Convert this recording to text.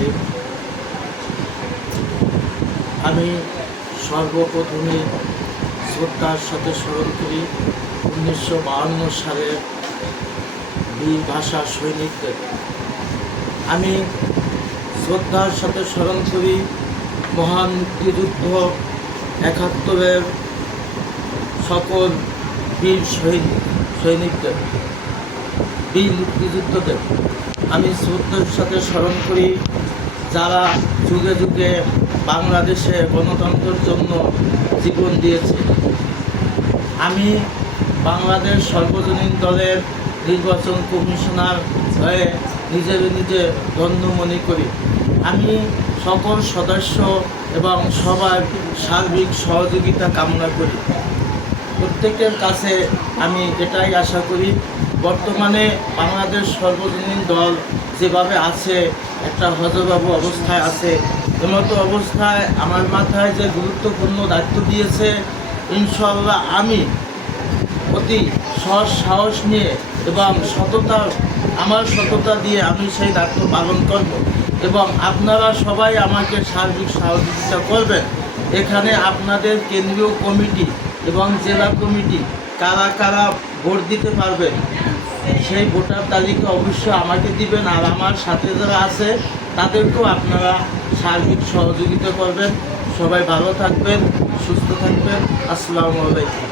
রহিম। আমি সর্বপ্রথমে শ্রদ্ধার সাথে স্মরণ করি 1952 সালের বীর ভাষা সৈনিকদের। আমি শ্রদ্ধার সাথে স্মরণ করি মহান মুক্তিযুদ্ধ 71-এর সকল বীর সৈনিকদের, বীর মুক্তিযুদ্ধদের। আমি শ্রদ্ধার সাথে স্মরণ করি যারা যুগে যুগে বাংলাদেশে গণতন্ত্রের জন্য জীবন দিয়েছে। আমি বাংলাদেশ সর্বজনীন দলের নির্বাচন কমিশনার হয়ে নিজে ধন্য মনে করি। আমি সকল সদস্য এবং সবার সার্বিক সহযোগিতা কামনা করি। প্রত্যেকের কাছে আমি এটাই আশা করি, বর্তমানে বাংলাদেশ সর্বজনীন দল যেভাবে আছে, একটা হযবরল অবস্থায় আছে, এমতো অবস্থায় আমার মাথায় যে গুরুত্বপূর্ণ দায়িত্ব দিয়েছে, ইনশাআল্লাহ আমি অতি সৎ সাহস নিয়ে এবং আমার সততা দিয়ে আমি সেই দায়িত্ব পালন করব এবং আপনারা সবাই আমাকে সার্বিক সহযোগিতা করবেন। এখানে আপনাদের কেন্দ্রীয় কমিটি এবং জেলা কমিটি কারা কারা ভোট দিতে পারবেন সেই ভোটার তালিকা অবশ্যই আমাকে দিবেন, আর আমার সাথে যারা আছে তাদেরকেও আপনারা সার্বিক সহযোগিতা করবেন। সবাই ভালো থাকবেন, সুস্থ থাকবেন। আসসালামু আলাইকুম।